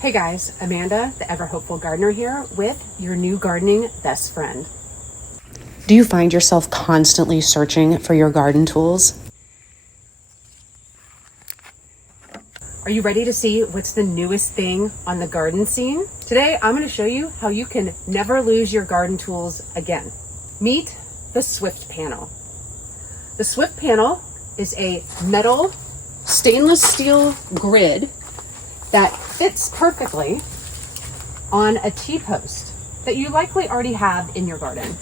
Hey guys, Amanda, the ever hopeful gardener here with your new gardening best friend. Do you find yourself constantly searching for your garden tools? Are you ready to see what's the newest thing on the garden scene? Today, I'm going to show you how you can never lose your garden tools again. Meet the Swift panel. The Swift panel is a metal stainless steel grid that fits perfectly on a T-post that you likely already have in your garden.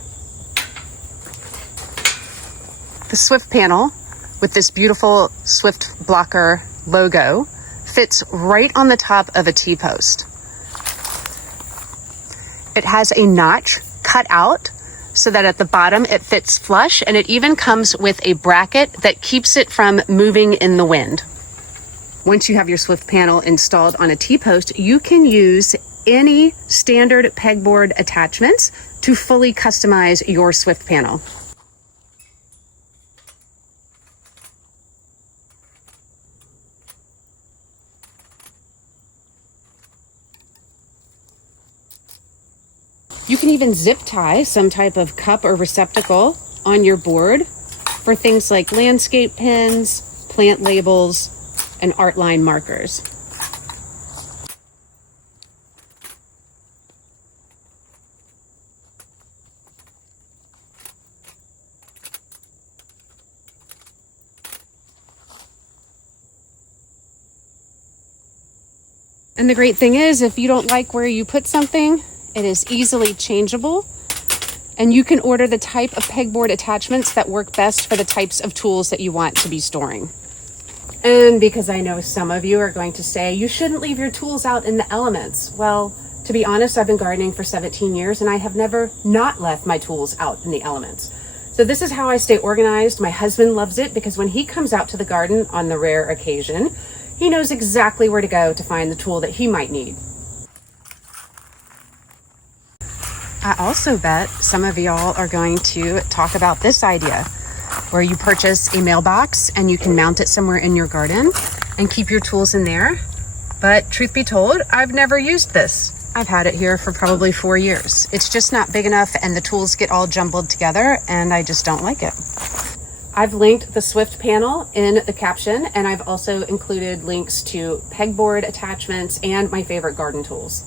The Swift panel with this beautiful Swift blocker logo fits right on the top of a T-post. It has a notch cut out so that at the bottom it fits flush, and it even comes with a bracket that keeps it from moving in the wind. Once you have your Swift panel installed on a T-post, you can use any standard pegboard attachments to fully customize your Swift panel. You can even zip tie some type of cup or receptacle on your board for things like landscape pins, plant labels, and art line markers. And the great thing is, if you don't like where you put something, it is easily changeable, and you can order the type of pegboard attachments that work best for the types of tools that you want to be storing. And because I know some of you are going to say, you shouldn't leave your tools out in the elements. Well, to be honest, I've been gardening for 17 years and I have never not left my tools out in the elements. So this is how I stay organized. My husband loves it because when he comes out to the garden on the rare occasion, he knows exactly where to go to find the tool that he might need. I also bet some of y'all are going to talk about this idea, where you purchase a mailbox and you can mount it somewhere in your garden and keep your tools in there. But truth be told, I've never used this. I've had it here for probably 4 years. It's just not big enough and the tools get all jumbled together and I just don't like it. I've linked the Swift panel in the caption, and I've also included links to pegboard attachments and my favorite garden tools.